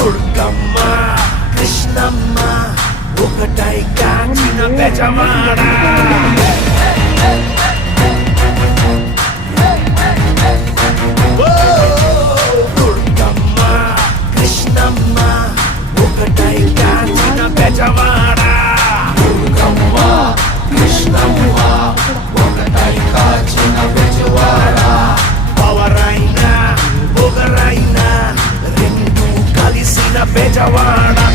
దుర్గమ్మ కృష్ణమ్మ ఒకటై కాచిన బెజవాడ. దుర్గమ్మ కృష్ణమ్మ ఒకటై కాచిన బెజవాడ. దుర్గమ్మ కృష్ణమ్మ ఒకటై కాచిన బెజవాడ. పవరైనా పొగరైనా రెండు కలిసిన బెజవాడ.